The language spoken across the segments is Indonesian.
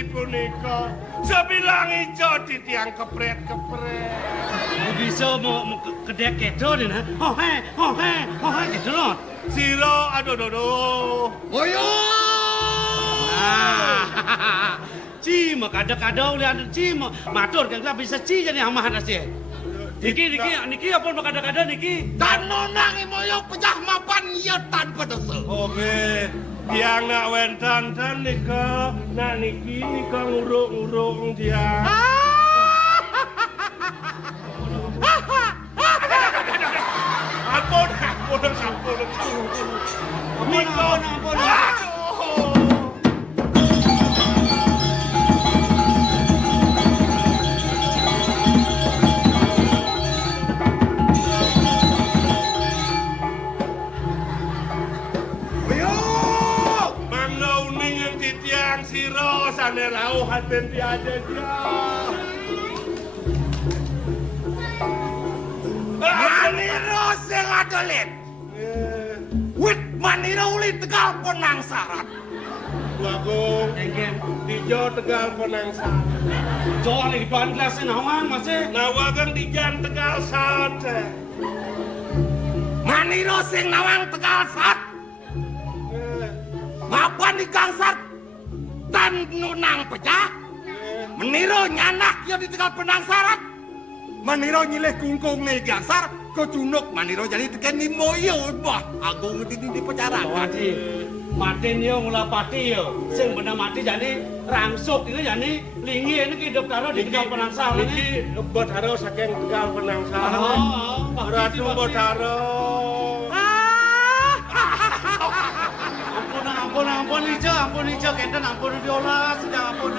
kali punika sebilang ijo di tiang kepret-kepret. Bisa mau kedek kedo deh nah. Oh he gitu loh. Siro aduh. Oyo. Cima kada-kada lihat cima. Matur kan bisa ci jadi amah nasi. Niki apa kada-kada niki? Dan nonang moyo pecah mapan ya tanpa dosa. Oke. Tiang nak wentan dan nika nak niki ngurung dia. Ampun. Siro sana rauh haten tiada dia. Maniro sing adolit. Wit maniro uli Tegal Penangsaran. Bagong dijo Tegal Penangsaran. Jauh lagi tuan kelasnya nawang masih. Nawagang dijan Tegal Sate. Maniro sing nawang Tegal Sat. Mapan di Gangsat. Dan nunang pecah meniro nyanak ya di Tegal Penangsaran meniro nyilih kungkung nih Gangsar ke junuk meniro jadi teken di moyo bah agung di pecaran mati yo ngulapati yo sing bener mati jadi rangsuk ini jadi lingi ini hidup taruh di Tegal Penangsaran ini Botaro saking Tegal Penangsaran Ratu Botaro. Ampun ijo kenten ampun diolah sedang ampun.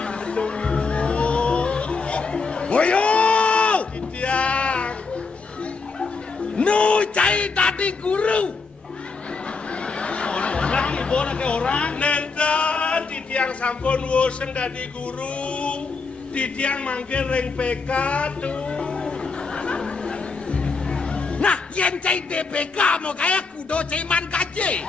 Oyo Tiang nu cai tadi guru orang ibu ke orang nenten di tiang sampun wosen dadi guru di tiang mangke ring PK tuh. Nah yen cai DPK mau kayak kudo ceman kaje.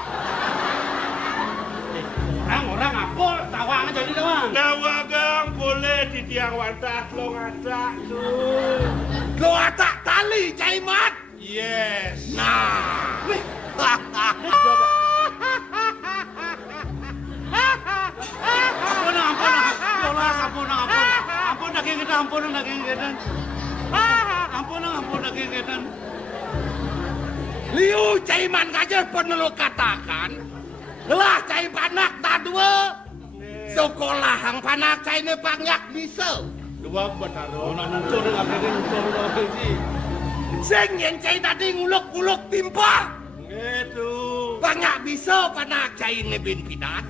Orang apa tawang jadi tawang. Nawagang boleh di tiang wantah lo ngadak tuh. Lo atak tali caimat. Yes. Nah. Ampun daging ketan. Ampun daging ketan. Liu caiman kaje penelu katakan. Lah cai panak tadua. Sekolah hang panak cai ne pangyak bisa. Dua Botaro. Nak nuncur dengan nuncur sih. Sing yen cai tadi nguluk-nguluk timpal. Gitu. Banyak bisa panak cai ne bin pidat.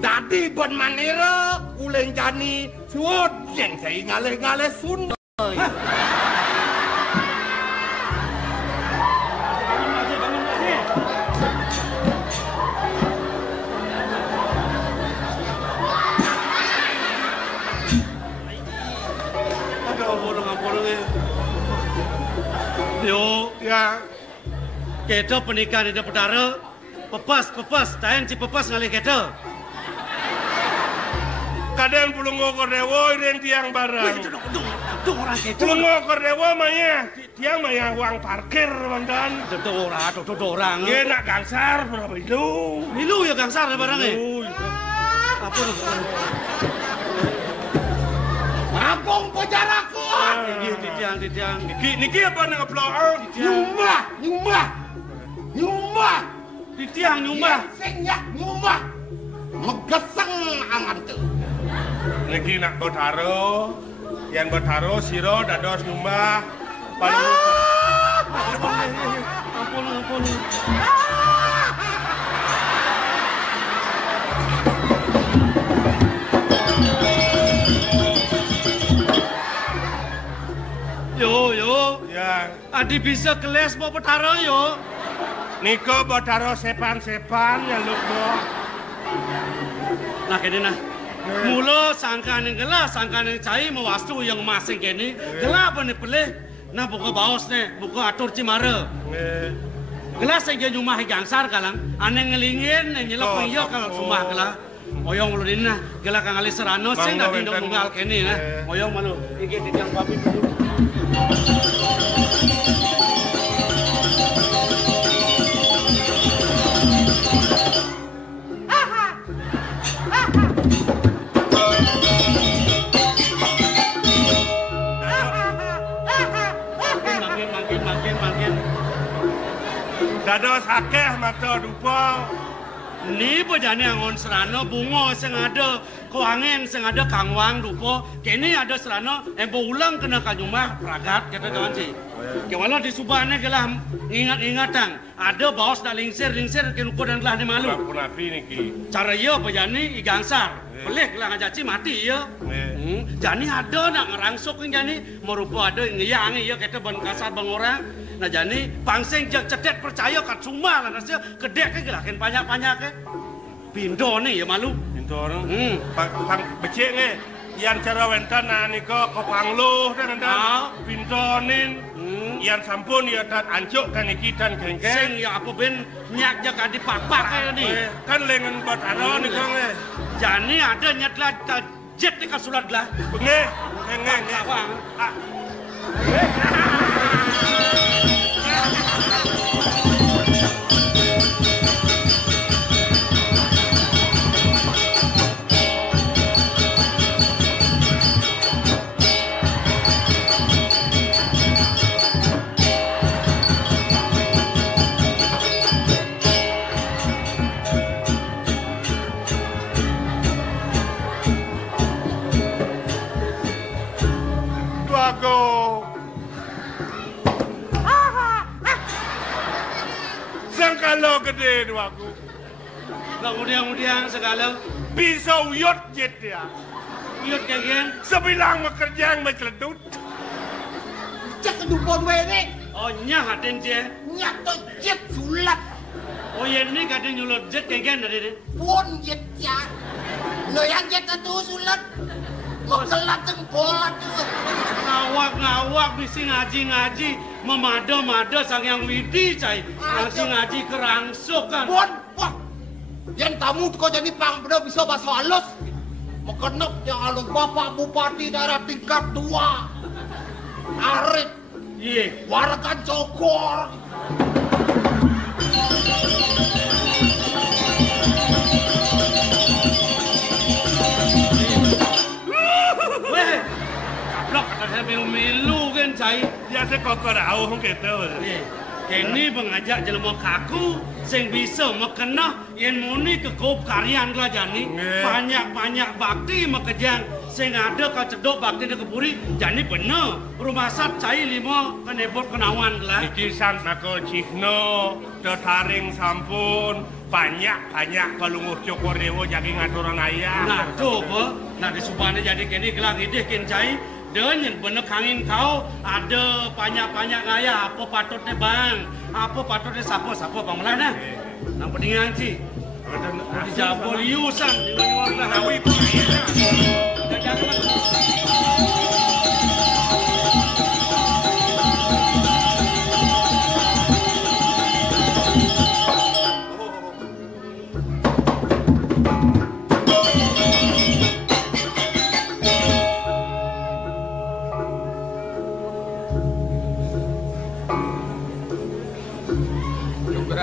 Tadi bon manera uleng jani suot yen cai ngaleh-ngaleh Sunda. Yo, Ya. kedo pernikahan di Botaro. Pepas, tahan si pepas ngalih kedo. Kadang pulungo kordewo iren tiang barang. Tuh orang kedo. Pulungo kordewo maya tiang maya uang parkir mandan. Tuh orang. Ye nak Gangsar berapa itu? Milu ya Gangsar barangnya. Apa Ampung pejaraku. Di tiang. Niki apa nang ngeplok? Nyumbah. Di tiang nyumbah. Sing yak nyumbah. Megeseng angan tuh. Niki nak Botaro. Yang Botaro siro dados nyumbah. Paling Ampun. Yo. Ya. Adi bisa keles mau Botaro yo. Niko Botaro sepan ya lu kok. Nah kene nah. Mula sangkane gelas, sangkane cai mewastu yang masing kene. Gelas apa nih pelih? Nah buka baos nih, buka atur cimara. Gelas yang nyumah Gangsar kalang, aneh ngelingin, nyelok iyo kalau sumpah gelas. Oyong ulun nah, gela kang ali serano sing dadi ndok nunggal kene nah. Oyong malu, iki titiang papi. Dados akeh mata dupa. Ni bejane angon serano bungo sing ada kuangen sing ada kangwang dupo kene ada serano empo ulang kena kanyumah pragat kata kawan si. Kewala di subane gelah ingat-ingatan ada baos dak lingsir kene ukur dan gelah ni malu. Punapi niki. Cara ieu bejane igangsar. Pelih gelah ngajaci mati ieu. Jani ada nak ngerangsuk jani merupa ada ngeyang ieu kata ban kasar bang orang. Nah jani pangsing jak cedet percaya kat sumah lah nasi kedek ke gelakin banyak-banyak ke. Pindo ni ya malu. Pindo orang. Pang becik ni. Yang cara wentan nika kopangluh dan anda. Pindo nin. Yang sampun ya tat ancuk kan iki dan kengke. Sing ya apa ben nyak jak adi pak-pak ke ni. Kan lengan buat aro nika ni. Jani ada nyat lah jet ni kasulat lah. Nge. Sangkalo gede duaku. Kemudian segala bisa uyut jet ya. Uyut kagian. Sebilang mekerjang meceledut. Cek dupo duwe ni. Oh nyah haden je. Nyah to jet sulat. Oh yen ni kadang nyulut jet kagian dari ni. Pun jet ya. Lo yang jet itu sulat. Mekelat tengkolat tu. Ngawak bisi ngaji memada sang yang widi cai ngaji kerangsuk kan. Bon, wah. Yang tamu tu kau jadi pang benar bisa bahasa halus. Mekenok yang halus bapak bupati daerah tingkat 2. Arif. Iya. Warakan cokor. Milu kan cai. Biasa kau kerau hong kita. Kini mengajak jelema kaku sing bisa mekena yen muni kekop karyan lah jani. Banyak bakti mekejang sing ada ka cedok bakti de kepuri jani bener. Rumah sat cai 5 kenebot kenawan lah. Iki sant nako cihno tetaring sampun banyak kalunguh cokor dewo jadi ngaturan ayah. Nah coba nah di subane jadi kini gelang idih kin cai. Dan bener kangin kau ada banyak gaya apa patutnya bang apa patutnya siapa bang melah nah nang pendingan sih dijabol yusan di luar dah awi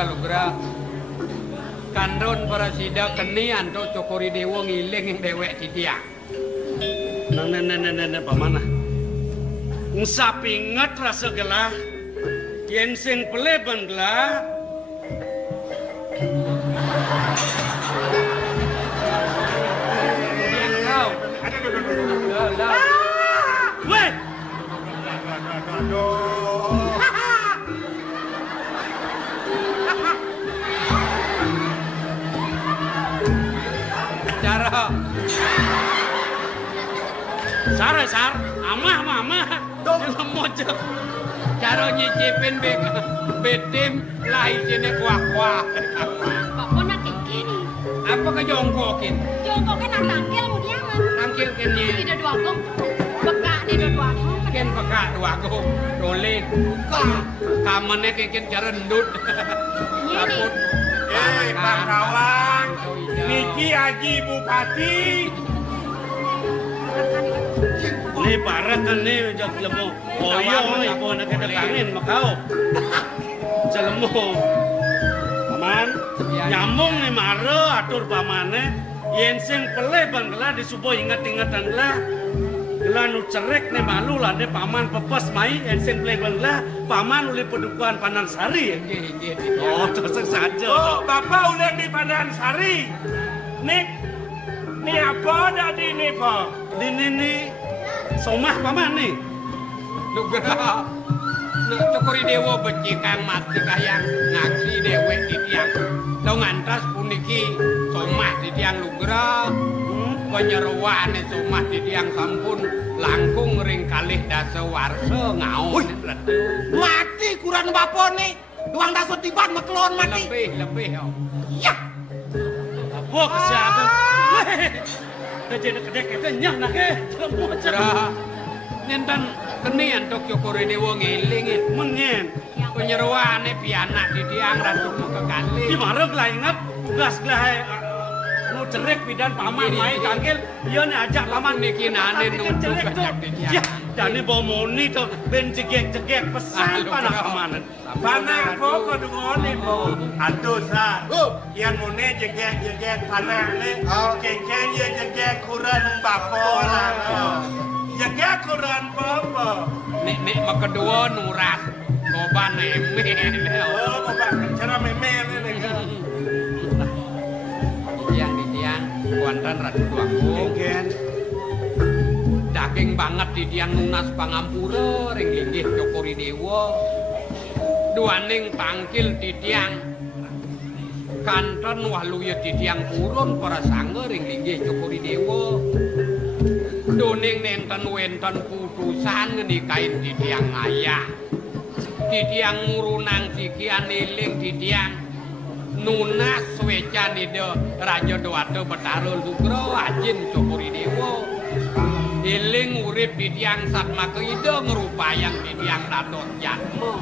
Lugra kandron para sida keni antuk cokori dewa ngiling yang dewek tidiak. Nang pamanah. Ngsa pinget rasa gelah yen sing peleben gelah. Yang kau. Dah. Weh. Sar, amah. Jangan mojok. Cara nyicipin betim lahir sini kuah-kuah. Bapak nak kini. Apa kejongkokin? Jongkokin nak tangkil mu dia mah. Tangkil kini. Tidak dua gong. Bekak di dua gong. Ken bekak dua gong. Rolin. Kamannya kikin cara endut. Nyeri. Pak kawan. Niki Haji Bupati. Ni parah kan ni jak lemo. Oh iya, ibu nak kena kangen makau. Jelemo. Paman, nyambung ni mara atur pamane. Yen sing peleh bangla disubuh ingat-ingatan lah. Gelah nu cerek ni malu lah ni paman pepes mai yen sing peleh bangla paman uli pedukuhan Pandan Sari. Oh, terus saja. Oh, Bapak ulang di Pandan Sari. Ni apa tadi ni, Pak? Ni somah paman ni. Nugra nak cokori dewa becikang mati kayang ngaksi dewek di tiang. Lo ngantas puniki somah di tiang Nugra. Penyeruan somah di tiang sampun langkung ring kalih dasa warsa ngaon. Mati kurang bapak nih. Tuang daso tiban mekelon mati. Lebih. Ya. Apa kesehatan? Kejadian kedek kenyang nak ke? Cerah. Nentan kenian tok cokori dewa ngelingin. Mengen. Penyeruan pianak di tiang ratu kekali. Di marek lah ingat tugas lah nu cerek bidan paman mai kanggil ieu ni ajak paman niki nane nu tugas di tiang. Ya, dan ni bawa moni tu ben jegek pesan panah pamanan. Panah po ko dungoni po. Aduh sa. Yang mune jegek panah ni. Kengkeng ye jegek kuran bapo lah. Jegek kuran bapo. Nek makedua nuras. Koban emel. Oh, bapak cara memel ni kan. Di tiang kuantan ratu duanggung. Daging banget di tiang nunas pangampura ring linggih cokori dewa. Duaning pangkil di tiang kanton waluya di tiang purun para sangga ring linggih cokori dewa. Duning nenten wenten putusan ngenikain di tiang ayah. Di tiang murunang sikian iling di tiang nunas wecan ide Raja Dewata Betara Sugro Ajin Cokori Dewa iling urip di tiang Satma Keide ngerupayang di tiang Datot Jatma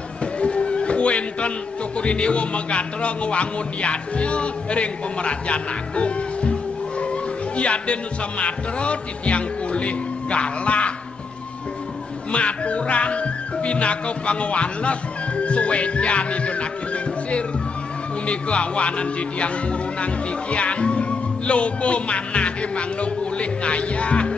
kuenten Cokori Dewa Megatra ngewangun yadnya ring pemerajaan agung Yaden Sumatera di tiang pulih galah maturan pinaka pangwales suwecan ide nakilingsir unika awanan di tiang murunang sikian lobo manah emang lo pulih ngayah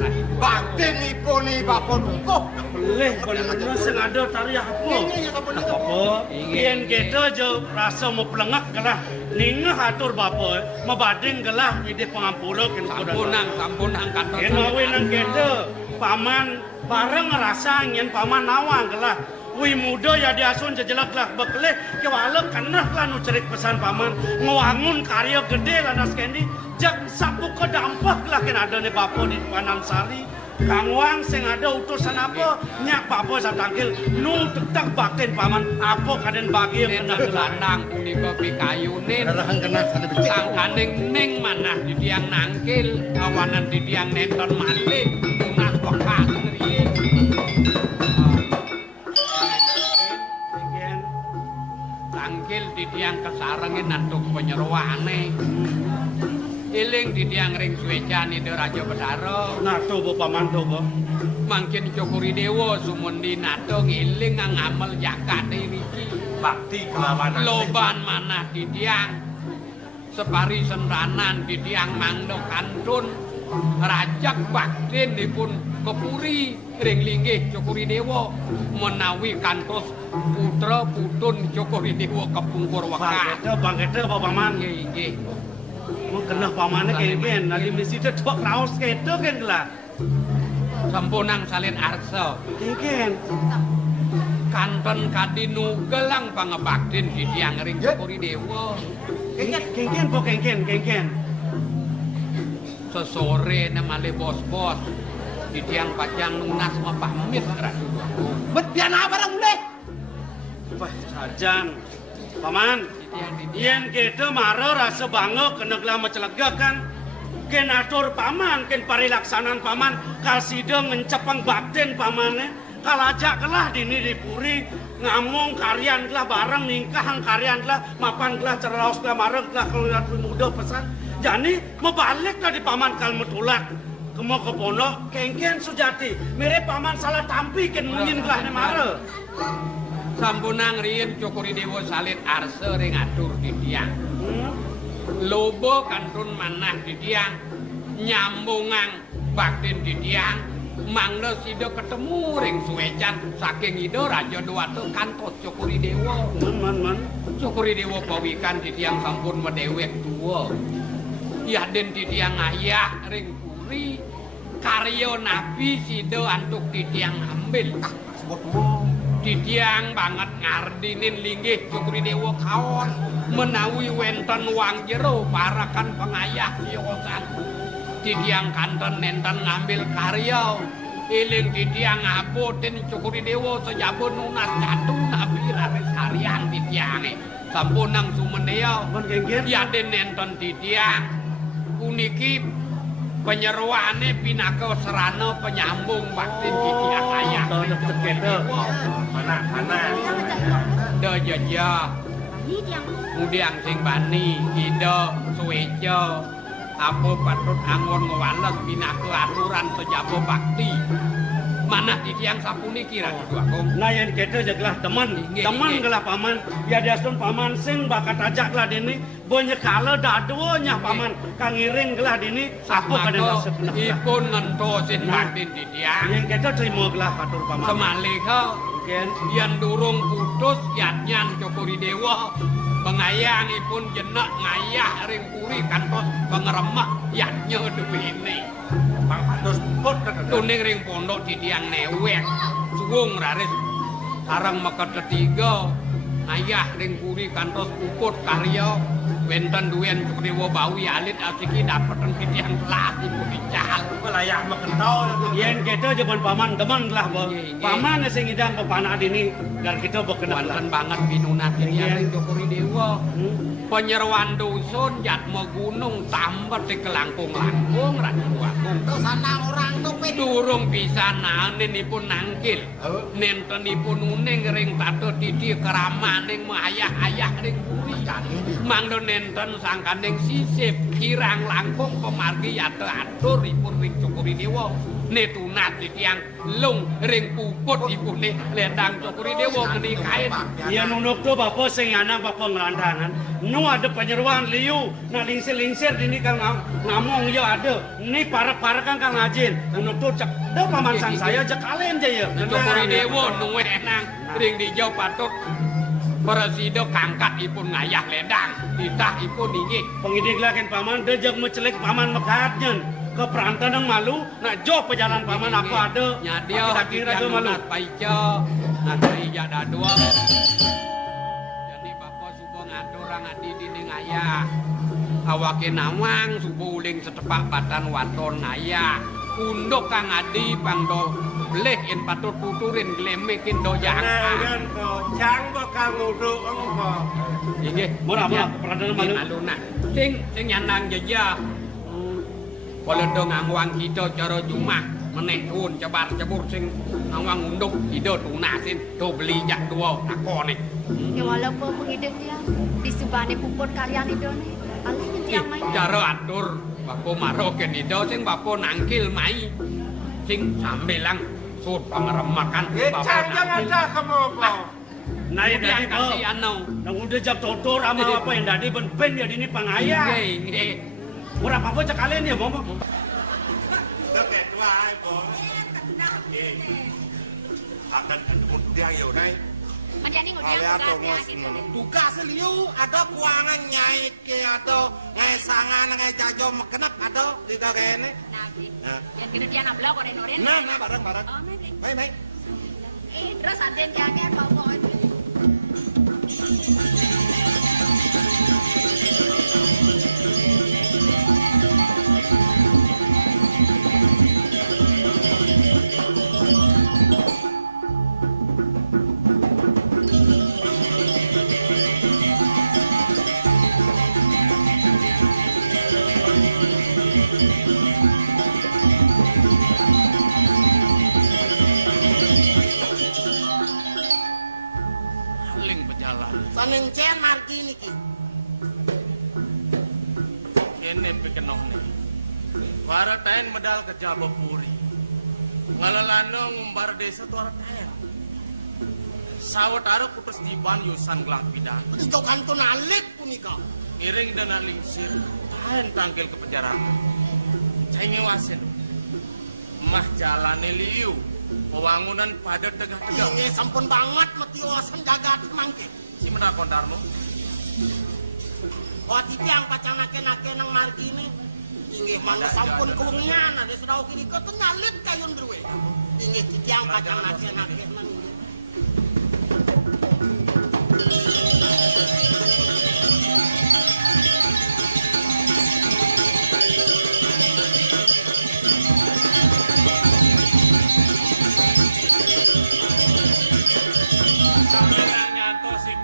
Baktin ipun ni bapak dukuh. Boleh bener sing ada tari apa? Apa? Yen kita je rasa mau pelengak gelah ningah atur bapa mabading gelah ide pangampura ken sampunang kantor. Yen awe nang kita paman bareng ngerasa ngien paman nawang gelah wi muda ya diasun jejelak lah bekelih kewalek kenah lah nu cerik pesan paman ngewangun karya gede lah nas kendi jak sapu ke dampah lah ken ada ni bapa di Pandan Sari Kang Wang sing ada utusan apa nyak bapa satangkil nu tetak batin paman apa kaden bagi kena gelandang punika pikayunin sangkaning ning manah di tiang nangkil awanan di tiang nenten mati punah bekas riyin tangkil di tiang kesarengin nantuk penyeruane iling di tiang ring suwecan ide Raja Betara nato bo paman to bo mangkin Cokori Dewa sumundi nato ngiling ngamel jakat riki bakti kelawanan loban manah di tiang separi sentanan di tiang mangdo kantun rajak baktin dipun kepuri ring linggih Cokori Dewa menawi kantos putra putun Cokori Dewa kepungkur wekah bangkete apa paman nggih mun kenah pamane ken nali mesti tok raos kete ken lah sampunang salin arsa ken kanton kadinu gelang pangebaktin di tiang ring Cokori Dewa ken po ken sesore nemale bos-bos di tiang pacang nunas mapamit ratu Bet piana barang mulai. wah sajan paman yen kita mara rasa bangga kena gelama celegakan ken atur paman ken parilaksanan paman kalsida ngencepang baktin pamane kalajak kelah dini dipuri ngamong karyan kelah bareng ningkahang karyan kelah mapan kelah ceraos kelah mareng kelah keluar muda pesan Jani membalik tadi paman kalmu tulak. Kemo ke pondok kengken sujati. Mirip paman salah tampi ken mungkin gelah ne mare. Sampunang riyen Cokori Dewa salit arse ring atur di tiang. Lobo kantun manah di tiang. Nyambungang baktin di tiang. Mangda sida ketemu ring suwecan saking ida Raja Dewata kantos Cokori Dewa. Man. Cokori Dewa pawikan di tiang sampun medewek tuwa. Yaden di tiang ayah ring puri karya nabi sida antuk di tiang ambil. Di tiang banget ngardinin linggih Cokori Dewa kaon menawi wenten wang jero parakan pengayah yosan. Di tiang kanten nenten ngambil karya iling di tiang aboten Cokori Dewa sejabun nunas jatuh nabi raris karyan di tiange sampunang sumeneo yaden nenten di tiang puniki penyeruane pinaka serana penyambung baktin di tiang ayah Mana da jaja mudiang sing bani ida suweja apa patut angon ngewales pinaka aturan sejabo bakti manah di tiang sapuniki Raja Dewakung. Nah yang kita jaglah teman gelah paman ya diasun paman sing bakat ajak lah dini banyak kala dadonya paman kang iring gelah dini apa kadang sebelah ipun ngentosin baktin di tiang yang kita terima gelah atur paman semalika yang durung putus yatnyan Cokori Dewa pengayangipun jenak ngayah ring puri kantos pengeremak yatnya dewene Bang Pados put tuning ring pondok di tiang newek suwung raris sarang meket ketiga ngayah ring puri kantos puput karya wenten duwen Cokori Dewa bawi alit asiki dapeten kitiang telah ibu dical layak makentau yang kita jaman paman teman lah paman sing idang pepanah dini dan kita berkenal wonten banget pinunat ring Cokori Dewa penyeruan dusun jatma gunung tambet di kelangkung-langkung Raja Dewakung Sana orang tuh durung bisa nanenipun nangkil nentenipun uning ring tato didi keramaning ayah-ayah ring puri mangdo nenten sangkaning sisip kirang langkung pemargi yata aturipun ring Cokori Dewa netunat di tiang lung ring puput ipune ledang Cokori Dewa menikahin ya nunuk tuh bapak sing anak bapak ngelandangan nu ada penyeruan liu nah lingsir-lingsir dini kang ngamong ya ada ini para-para kang ngajin nunuk tuh cek dah paman sang saya cek kalian aja ya Cokori Dewa nuwe enang ring dijauh patut Presida kangkat ipun ngayah ledang ditah ipun inggih pengidik lakin paman dejak mencelik paman mekatnya ke perantan yang malu nak jauh pejalan paman apa ada nyadia kira ke malu paica nanti jada dua jadi bapak subuh ngatur orang adi dinding ayah awakin nawang subuh uling setepak batan waton ayah undok kang adi pangdo beleh in patut tuturin glemekin doyang kan kok jang bakal nguduk engko inggih murah perantan malu maluna sing nyanang jejak Walendo ngawang kita cara jumah meneh nuwun cebar-cebur sing ngawang unduk ida tunasin do beli jak dua takone. Ya walaupun pengidik dia disubane puput karyan idone. Alih tiang main. Cara atur bapa maroken ida sing bapa nangkil mai sing sambelang sud pangremakan bapa. Jangan ada kamu apa. Naik dari kau. Nang udah jam totor ama apa yang tadi ben ya dini pangaya. Nggih. Murah apa cek kalian ya, Mama? Dekat wae, Bos. Akan dia yo nai. Menjadi ngudiang tugas liu ada kuangan nyai ke atau ngai sangan ngai jajo mekenap atau tidak kene. Nah, yang kena dia nablok kok noren. Nah bareng-bareng. Baik. Terus aden kakek bawa Saning cen Para taen medal ke Jabapuri. Ngalalano ngumbar desa tu ara taen. Sawat ara putus diban yusan gelang pidan. Ikaw kanto nalit punika. Iring dan alingsir. Taen tangkil ke penjara. Saya ngewasin. Mah jalane liu. Pewangunan padat tegak-tegak. Ini sampun banget metiwasan jaga mangke. Si menakon Darmo. Wah tiang pacang nake-nake nang margini. Inggih mana sampun kewengian ada sudah kini kau tenyalit kayun berwe. Inggih tiang pacang nake-nake nang.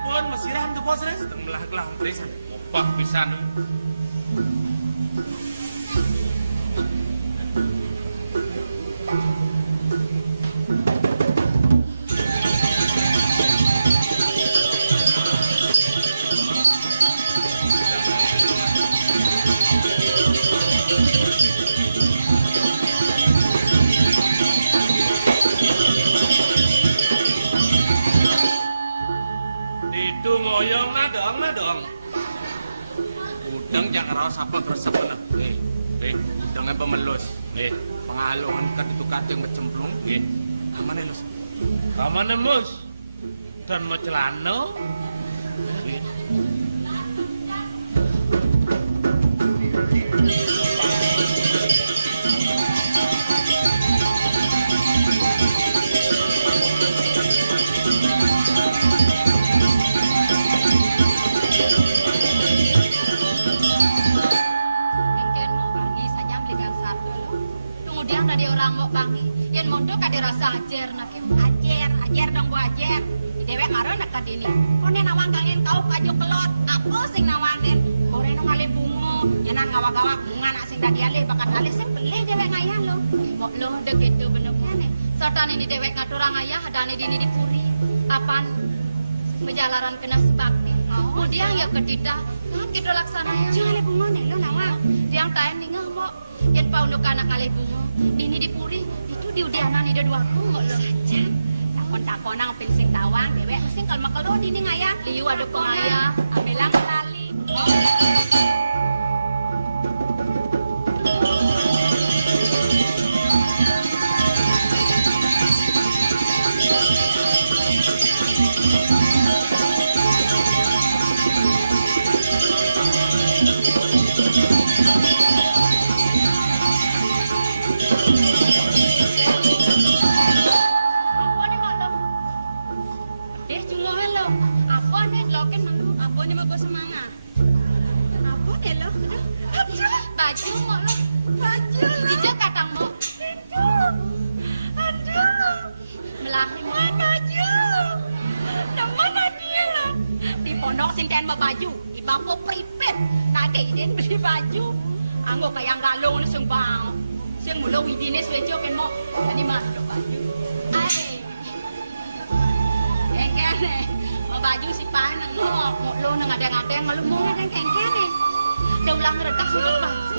Pun mesiran tuh bos res tengah gelang desa opak pisan itu ngoyong nadong udang jangan rawas apa keresep anak udangnya pemelus pengalungan kan itu kating bercemplung aman elus aman emus dan macelano orang mau bangi yen mondo kade rasa ajer nakim ajer dong gua ajer dewek karo nak kadini kone nawang gangen kau kaju kelot aku sing nawanen kore no ngale bungo yenan gawa-gawa bunga nak sing dadi alih bakat alih sing beli dewek ngayah lo kok lo deket tuh benuknya nih sartan ini dewek ngaturang ayah adane dini dipuri apan pejalaran kena sebakti kemudian ya ketidak nanti do laksana ya ngale bungo nih lo nawang diang taen ningah mo yen paunduk anak ngale bungo ini dipuri itu diudianan ide dua kok lo saja takon-takonang pinsing tawang dewek sing kalau makelon ini ngaya liu ada pengaya amelang kali baju hijau katang mo aduh melahi mana aja mana dia lah di pondok sinten mau baju di bangku pripet nanti den beli baju anggo kayak galung langsung bang sing mulo widine sejo ken mo tadi mas baju kene mau baju si panang mo lo nang ada-ada ngelumung nang kene ulang redak sudah baju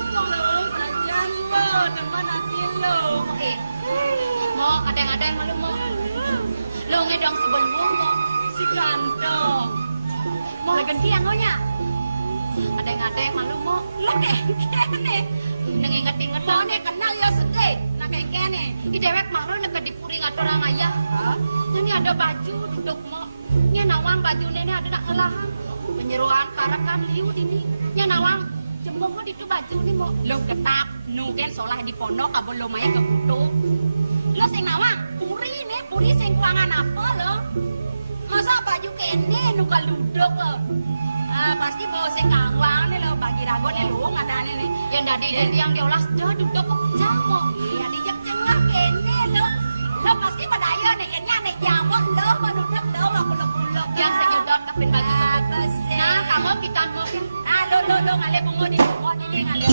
ajan lo teman hati lo mau kadang-kadang malu mau lo ngedong sebelum mau si kantong mau ganti yang nya kadang-kadang malu mau lo kene nang inget-inget lo nih kenal ya sedih nak kene di dewek malu nak dipuri ngatur orang ayah ini ada baju duduk mau nya nawang baju nenek ada nak ngelahan penyeruan karakan liu ini nya nawang jembong mo dito baju ni mo lo ketap nugen solah di pondok kabon lo maya ke putu lo sing nawang puri sing kuangan apa lo masa baju kene nu kaludok lo pasti bawa sing kawang ni lo bagi ragon ni lo ngadane ni yang dadi yang diolas dah duduk ke jamo ya dijak cengah kene lo pasti padaya ni kenya ni jawab lo menuduk lo kulo yang senyedot kapin bagi nah kamu kita ngomongin lo ngale bungo di bungo ini ngale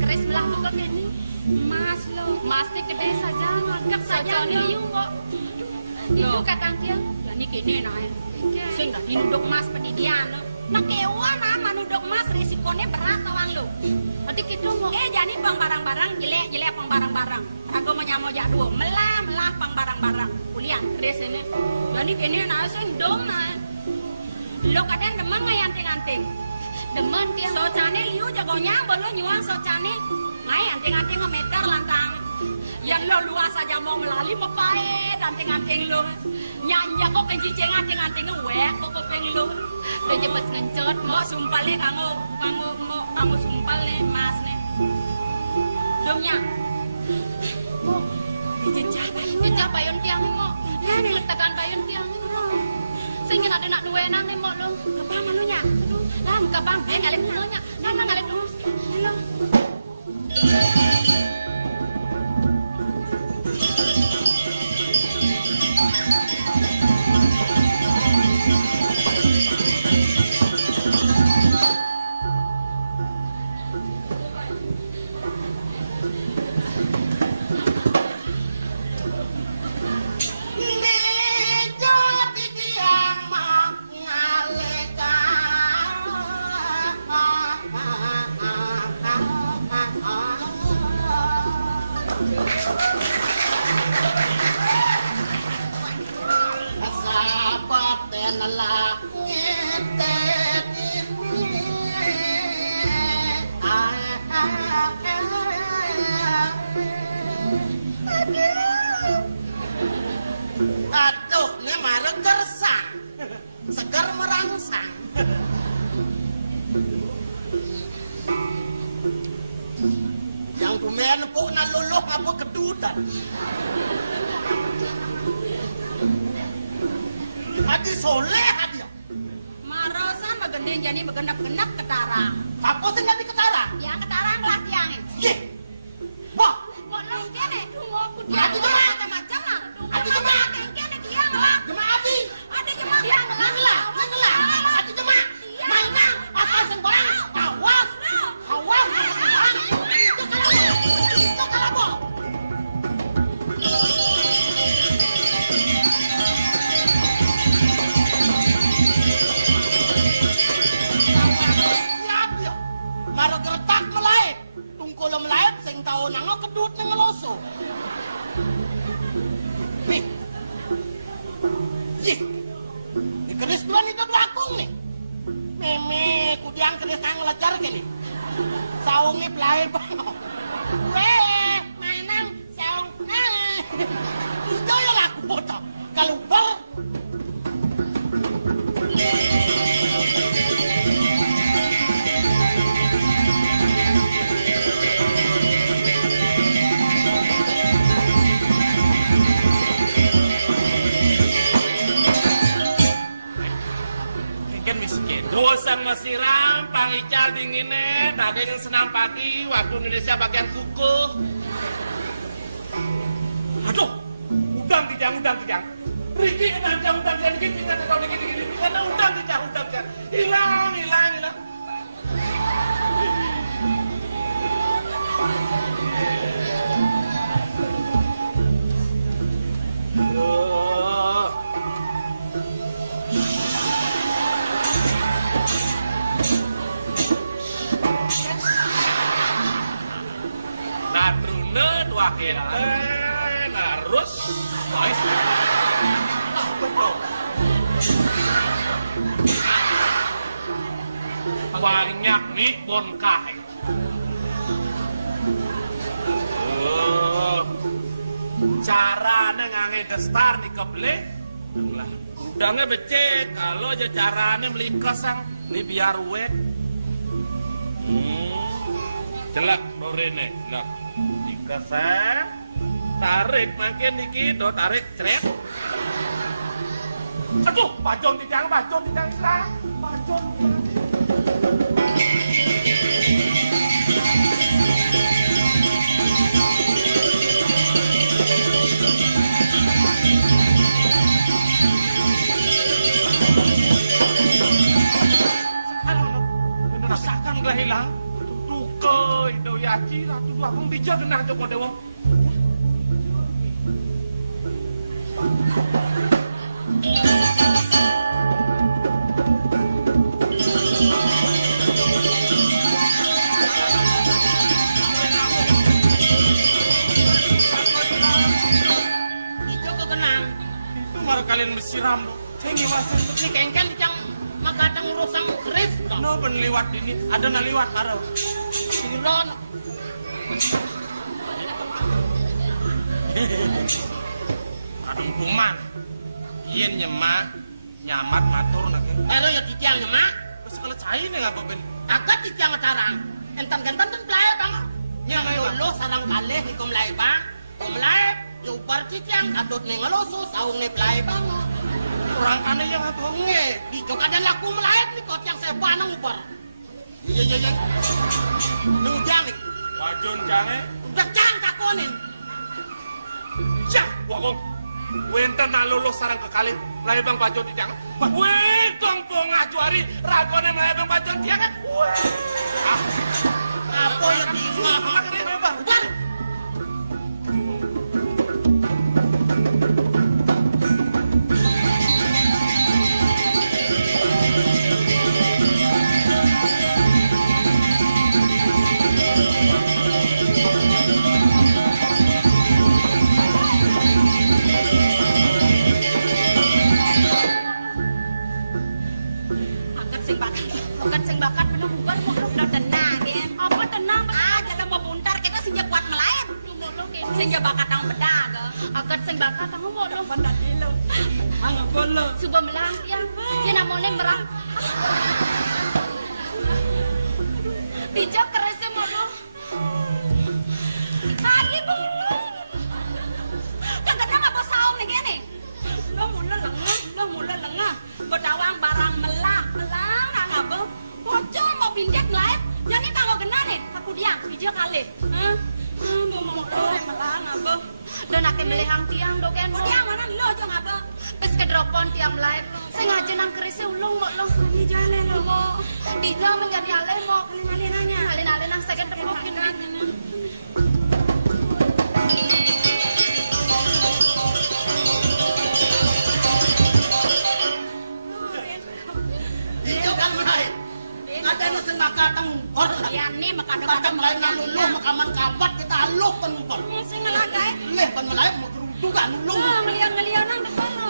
keris belah muka ini. Mas lo, mas di gede saja, ngagap saja liu kok. Itu katang dia, ini kene naik. Sehingga duduk mas pendidian lo. Nak kewan nama nuduk mas risikonya berat kawan lo. Nanti kita mau jadi pang barang-barang jelek pang barang-barang. Aku mau jak dua melah pang barang-barang. Kuliah keris ini. Jadi kene naik sendong naik. Lo kadang demen nganting-anting. Demen dia socane liu jagonya belum nyuang socane. Ngai anting-anting meter lantang. Yang lo luas saja mau melalui mepae anting-anting lo. Nyanyi kok pencicing anting-anting wek kok pengen lo. Kejepet ngencet mau sumpale kamu sumpale mas ne. Domnya. Mau jejak bayon tiang mo. Ini letakkan bayon tiang mo. Sehingga ada nak dua nang mo lo. Kepang manunya. Lah kepang ngalek manunya. Nang ngalek terus. Lo. Aduh, ini marah gersang, segar merangsang. Yang bumen pun naluluh apa kedudan. Hadi soleh hadi. Marosan begendeng jadi begendap-gendap ketarang. Apa sih nggak di ketarang? Ya ketarang lah tiangin. Ye, wah, Kok lo kene tunggu aku dia. Hadi jemaah. Macam lah. Hadi jemaah. Kene tiang lah. jemaah hadi. Ada jemaah tiang lah. Ngelah, hadi jemaah. Mainan, apa sembarang? Awas, awas. Itu kalau Marah geretak melaip, tungkul melaip, sing tau nango kedut ngeloso. Nih, ih, di keris duluan itu dua akung nih. Meme, kudiang keris nang ngelejar gini. Saungnya pelaip. Weh, mainang saung. Itu ya laku bocah. Kalau bol. Bosan masih rampang ical dinginnya, daging senam pagi, waktu Indonesia bagian kuku. Aduh, udang kijang. Riki ada udang kijang, kita tahu gini, ada udang kijang. Hilang. Narus banyak nih bon kae. Carane ngangge gestar di keble. Udangnya becek, kalau aja carane melikos sang li biar wet. Jelek dorene, jelek. Dikasih, tarik makin niki, do tarik cret. Aduh, bacon tidang sah. Bacon. Rasakan gak hilang? Koi do yaci ratu dua pun bijak kena Joko Dewa. Joko kenang. Itu malah kalian bersiram. Saya ngiwasin. Si kengkel yang makadang urusang keris. No ben liwat ini, ada na liwat karo. Siron. Adung kuman. Yen nyemak nyamat matur nak. Ero ya titiang nyemak. Terus kalau cai nih ngapa ben? Agak titiang tarang. Entang-entang ten playa bang. Nya lo sarang kalih ni kumlay bang. Kumlay ubar titiang adot ning ngaloso saung ni playa bang. Orang kane yang apa nge? Di kada laku melayat ni kot yang saya panang ubar. Iya. Nujang ni. Wajun jange. Udah jang takonin. Cak, wakong. Wenten nak lulus sarang ke kali. Lai bang bajo di jangan. Weh, tongkong ajuari. Ragone lai bang bajo di jangan. Weh. Apa yang di rumah? Ubar. Bukan sing bakat belum bubar mau udah tenang ya. Apa tenang aja lah mau buntar kita sing kuat melayan. Sing bakat nang bedag. Agat sing bakat nang mau dong bandar dilo. Ang bolo. Suba melang ya. Ya namone merang. Bijak kerese mo lo. Kali bulu. Jangan apa saung nih gini. Lo mula lengah. Bedawang barang melang abang, bocor mau pindah lain, yang ini kalau kena nih, aku diam, video kali, mau melang abang, dan akan melehang tiang doken, tiang mana lo jong abang, terus kedropon tiang lain, sengaja nang kerisnya ulung mau lo, di jalan lo, di jalan menjadi alih mau alin-alinannya, alin-alin nang second termokin ini. Ada na sing makatang hor. Yan ni Makatang lain nga luluh, makaman kabat kita alok pan hor. Sing ngalagay. Leh pan malay mo turutuga luluh. Ngeliang nang depan lo.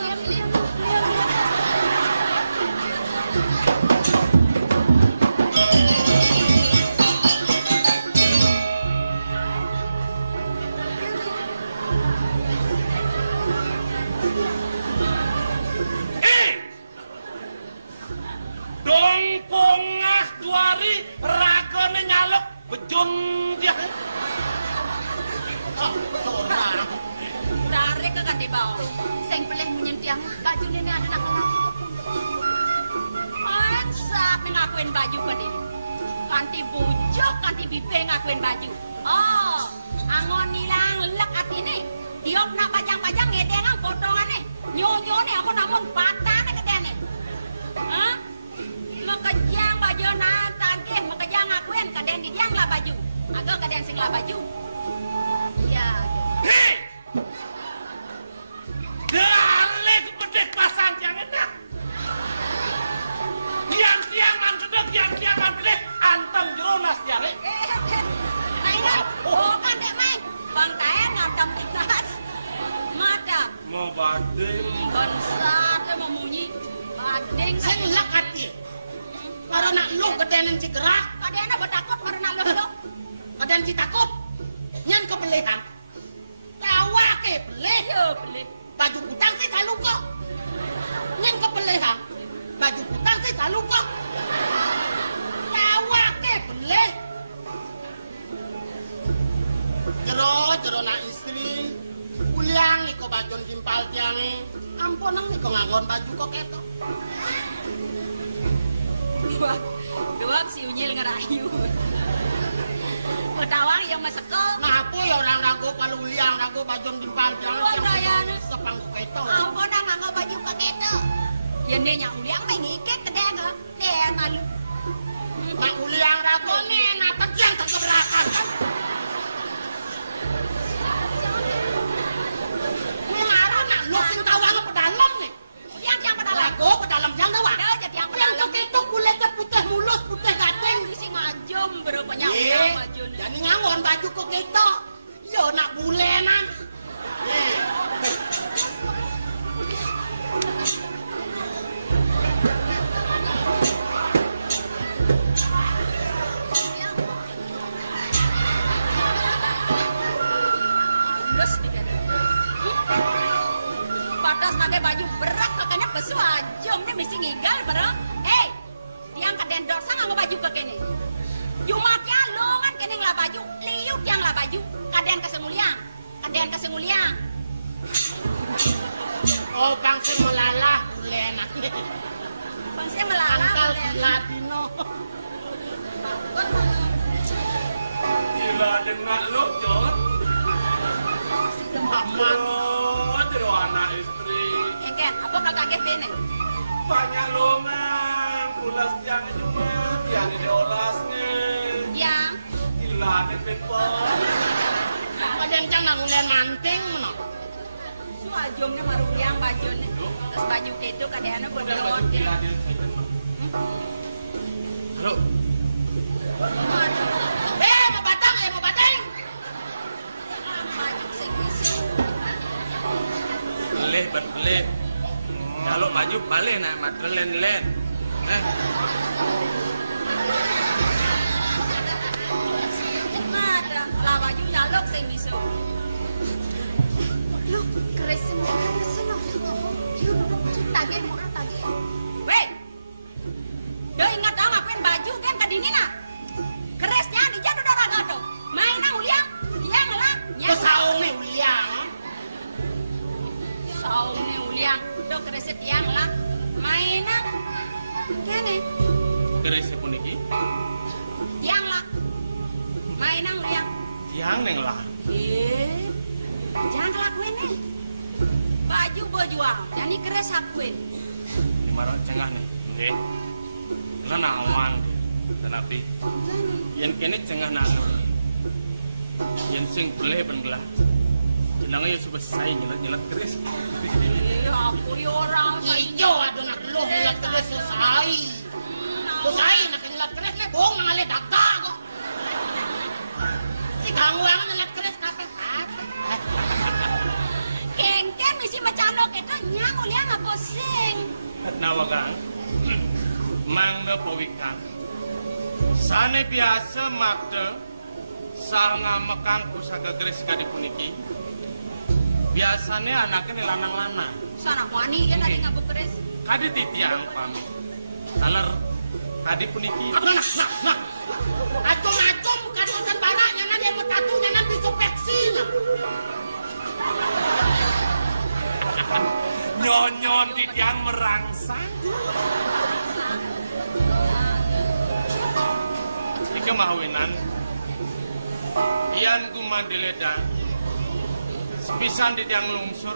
Dongkongas duari ragone nyalok bejon dia. Dari ke kan di bawah. Sing pelih menyentiang baju ini ada nak ngelak. Saat ngakuin baju ke dia. Kanti bujok, kanti bibe ngakuin baju. Oh, angon nilang lek hati ni. Diop nak pajang-pajang ngedengang potongan ni. Nyo-nyo ni aku namun patah ni kedene. Hah? Makejang baju na tagih, makejang akuin kaden di diang lah baju. Agak kaden sing lah baju. Ya. Hei! Dale pedes pasang jangan dah. Tiang-tiang man sedek, tiang-tiang man pelih antam jeronas dia ni. Mainan. Oh kan dek main. Bang Taen ngantem tingkas. Mata. Mau bading. Bansat mau munyi. Bading. Sing lek hati. Para nak lu kedenen si gerak, Kadena bertakut para nak lu. keden si takut. Nyan kebelihan. Tawa ke belih. Yo beli. Baju kutang sih tak luka. Nyan kebelihan. Baju kutang sih tak luka. Tawa ke belih. Jero nak istri. Uliang ni ko baju gimpal tiang. Ampun nang ni ko nganggon baju kok keto. Dua si unyil ngerayu. Petawang yang masekel. Ngapo ya orang rago kalau uliang rago baju gimpal tiang. Wah dayana. Sepangku keto. Aku dah nganggo baju pakai itu. Yang dia nyak uliang main iket kedeng ke. Malu. Nak uliang rago ni nak terjang terkebel berupanya baju. Jadi ngangon baju kok kita. Yo nak bulenan. Padas pakai baju berat kakaknya besu ajom dia mesti ngigal bareng. Tiang kaden dosa nganggo baju kakeknya. Jumatnya lo kan kene lah baju, liuk yang lah baju. Kaden kesemulian. Oh, bangsa melalah bulenan. Bangsa melalah. Angkal Latino. Gila dengan lu, Jod. Aduh, anak istri. Engken, apa kau kaget bene? Banyak lo, man. Pulas tiang itu, man. Yang diolasnya. Yang? Gila, nepepon. Kadang jangan ngulen manting, no. Ajomnya marung yang baju nih. Terus baju itu kadeannya berdua. Halo. Mau batang. Belih. Kalau maju balik nak matren len. Ada lah baju nyalok sing miso. Yuk, keresin. Tagen mau tagen. Weh. Yo ingat ngapain baju kan kadini nak. Keresnya dijadu darah gado. Mainan uliang, yang lah. Kesaung nih uliang. Saung nih uliang. Do kereset yang lah. Mainan. Kene. Keresnya pun iki. Yang lah. Mainan uliang. Yang neng lah. Jangan kelakuin nih. Baju jual, jadi keres akuin. Marah cengah nih. Lah nawang. Tapi yang kene cengah nang. Yang sing boleh pengelah. Jenenge yo selesai nyelat keris. Aku yo orang Ijo ada nak lu nyelat keris selesai. Selesai nak nyelat keris nih bohong ngale daga kok. Si gangguan nyelat keris kabeh. Kengken misi macano kita nyang uliang apa sing. Nawagang. Mangga pawikan. Sane biasa makte sanga mekang pusaka keris kadi puniki. Biasanya anaknya lanang-lanang. Sana wani ya tadi ngabu keris. Kadi titiang pamit. Taler kadi puniki. Acung-acung katusan barangnya nanti yang katunya nanti supleksi. Nyonyon titiang merangsang. Ika mahawinan. Iyan gumandiledan. Sepisan titiang lungsur.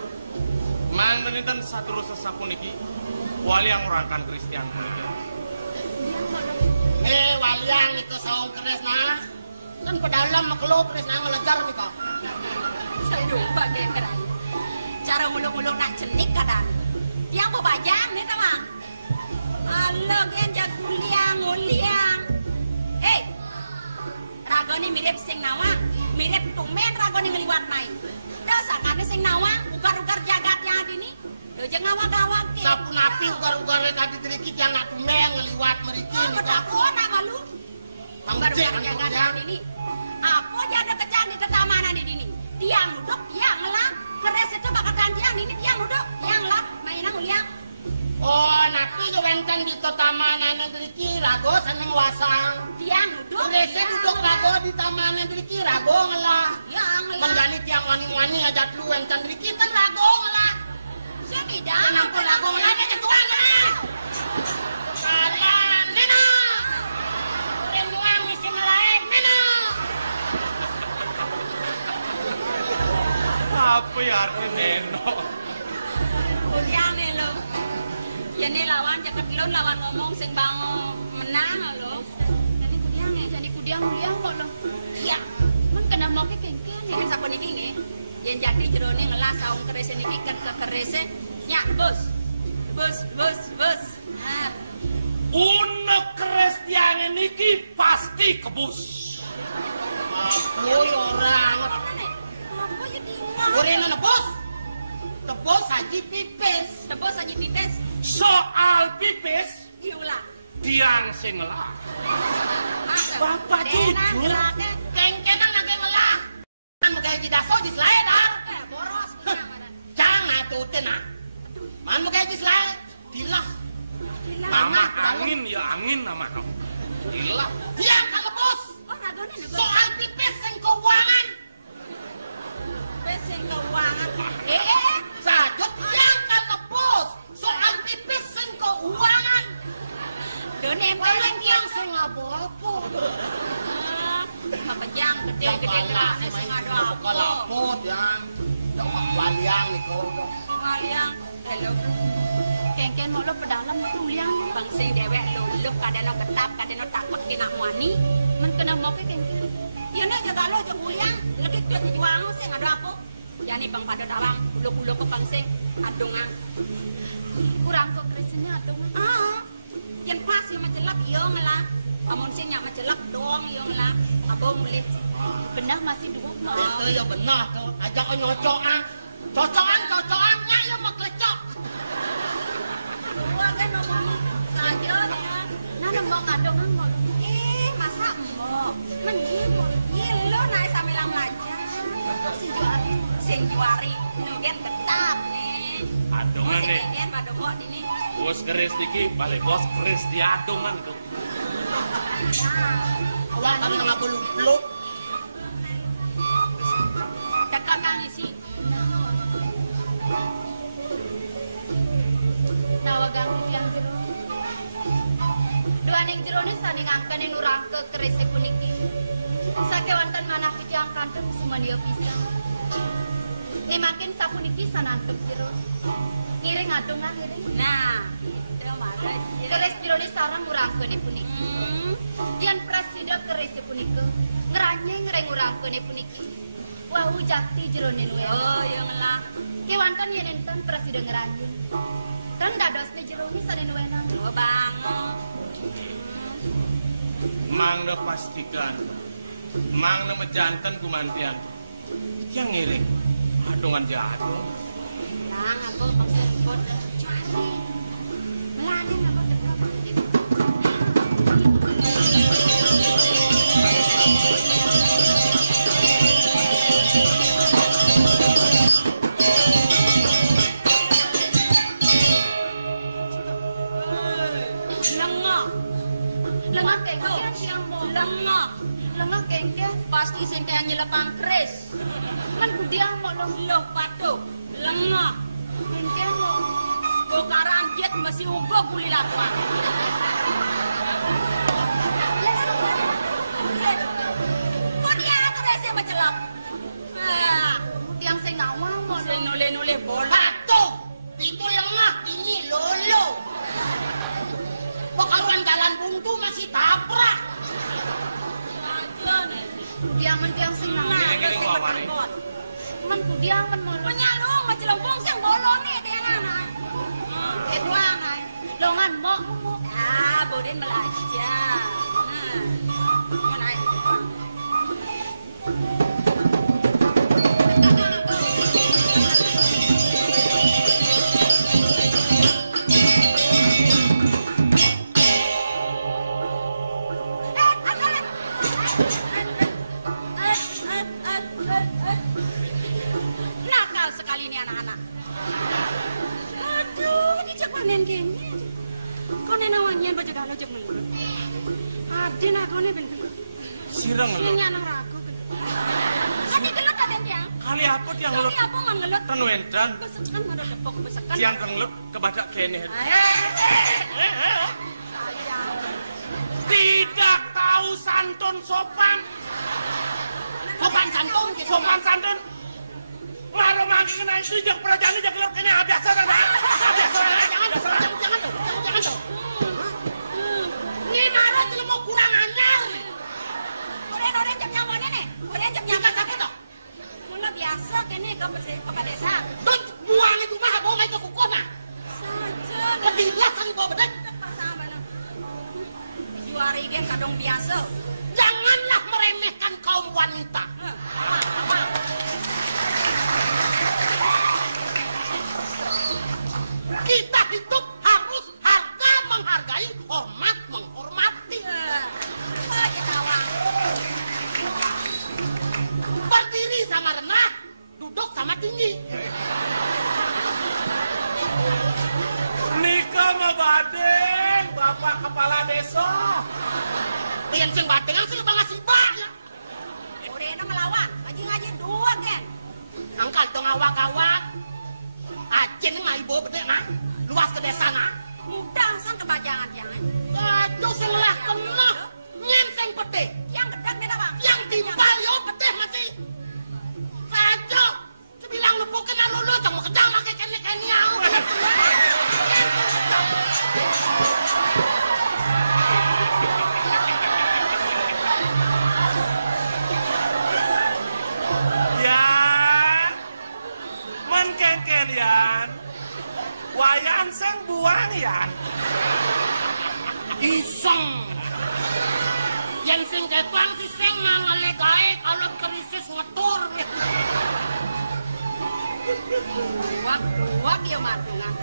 Mangdenitan satu rusa sapuniki. Wali yang merangkan Kristian puniki. Waliang itu saung keris nah. Kan pedalam makhluk keris nah ngelejar nika. Aduh bagai kerai. Cara mulung-mulung nak cenik kadang. Yang mau bajang nih teman. Halo kan jaguliang uliang. Ragone mirip sing nawa, mirip tumen ragone ngeliwat main. Dosa kane sing nawa, ugar-ugar jagatnya adini. Lho jeung ngawak-awak ke. Sapu napi ugar-ugar tadi trikit yang nak tumen ngeliwat meriki nika. Aku nak malu. Ugar-ugar jagatnya adini. Apa jadi kejan di ketamanan di dini? Tiang duduk, tiang lah. Keres itu bakal tiang ini tiang duduk, tiang lah. Mainan uliang. Oh, napi kewenten di tamanan triki rago seneng wasang. Tiang duduk. Keres duduk rago di tamanan triki rago ngelah. Yang lah. Menggali tiang wani-wani ngajak lu wenten triki kan rago ngelah. Saya tidak. Kenapa rago ngelah ke tuang ngelah. Salah, Nena. Remuang misi ngelain, Nena. Apa ya arti Neno? Uliang nih lo. Jadi lawan jaket lo lawan ngomong sing bango menang lo. Jadi kudiang kok lo. Iya. Men kena mau ke kengken nih sapa niki nggih. Yen jadi jerone ngelas saung keris niki kan ke keris nyak bos. Bos. Nah. Unek keris tiang niki pasti dikebus. Aku orang. Apa ya tinggal? Orangnya nebus. Nebus haji pipis. Tebus aja pipis. Soal pipis, Diulang. tiang sing ngelah. Bapak jujur. Kengkenang lagi ngelah. Kan mau kayak tidak sojis lain dah. Boros. Jangan tutin ah. Man mau kayak jis lain. Dilah. Mama angin ya angin nama kamu. Dilah. Diam kalau bos. Oh, ngadone nego. Soal pipis yang keuangan. Pipis yang keuangan. Sajut diam kalau bos. Soal pipis yang keuangan. Done Paling yang sing apa-apa. Mapejang gede-gede lah sing ada apa. Kalapot yang. Dapat waliang nih kau. Ngaliang. Hello. Kengken mau lo pedalam tu liang. Bang sing dewek lo kadang lo ketap, kadang lo takut kena muani. Men kena mau ke kengken. Ya nak jaga lo jeng liang. Lagi dia jual lo sing ada apa. Ya ni bang pada dalam ulo-ulo ke bang sing adongan. Kurang kok krisnya adongan. Yang pas yang menjelak iya ngelah. Amun sing nyak menjelak doang iya ngelah. Abang mulit. Benar masih dua. Itu ya benar tuh. Ajak kau nyocokan. Cocokan nyak ya mau kelecok. Dua kan ngomong saja ya. Nah nembok adongan mau. Masa mbok. Menjimu. Lo naik sambil belajar. Sing juari. Nugen tetap nih. Adongan nih. Nugen pada bot ini. Bos keris diki, balik bos keris di adongan tuh. Wah, kan nggak belum. Kakak isi. Nawagang yang jero. Dua ning jero ni sanding angkane nurang ke kerese puniki. Sakewanten manah pijang kanteng sumandio pisang. Makin sapuniki sanantep jero. Ngiring adongan ngiring. Nah, keres jero ni sarang nurang kene puniki. Dian presiden kerese puniki. Ngeranye ngereng urang kene puniki. Wah, jakti jero ni nuwe. Oh, iya ngelah. Kewanten yen enten presiden ngeranye. Kan dados ne jero ni sane nuwe nang. Oh, bangun. Mang na pastikan. Mang na mejantan kumantian. Yang ngiring. Adongan jatuh. Nang aku pengkut. Melani apa? Lengah kengkeh siang mau. Lengah kengkeh pasti sing kaya nyelepang keris. Kan budiang mau loh patuh. Lengah kengkeh mau. Bokaran jet masih ugo guli lapan. Kok dia keresnya mencelap? Budiang sing ngawang mau. Sing nule-nule bola. Patuh, itu lengah ini lolo. Pekaruan jalan buntu masih tabrak. Dia mendiang sing Ngiring-ngiring wawari. Men budiang men mau. Penyalung macelempong sing bolone teangan. Kedua ngai. Longan mo. Bodin belajar. Menai. Nakal sekali ini anak-anak. Aduh, ini cek panen gini. Kau nenawannya baju dalam cek menurut. Adi nak kau ne bentuk. Sirang Ini ngelut. anak ragu. Kau gelut ada yang. Kali apa tiang ngelut? Kali apa man gelut? Kan wendan. Besekan ada depok besekan. Tiang ngelut kebaca kene. Tidak tahu santun sopan. Sopan santun gitu. Sopan santun. Malu mangki kena itu jak perajaan jak lok kene biasa kan. Jangan tuh. Ini marah tuh mau kurang ajar. Orang jam nyaman nih. Orang jam nyaman siapa tuh? Mula biasa kene ke desa. Tuh buang itu mah bawa itu kuku mah. Saja. Lebih luas kali bawa badan. Juari gen kadang biasa. Ya tinggi. Nikah mah badeng, Bapak Kepala Desa. Yang sing batengan sing bangga sibak. Orena melawan, ngaji dua kan. Angkat dong awak-awak. Acen ngai bawa betek nah. Luas ke desa nah. Mudah sang kebajangan jangan. Aduh sing lah kena. Nyen sing betek. Yang gedang deh bang. Yang timpal yo betek masih. Aduh. Sebilang lu bukan lulu jangan mau kedang pakai kene-kene au. Yan, wayan sang buang yan. Iseng. Yang sing ketang si sing ngale gae kalau krisis ngetur. Wak yo matungan.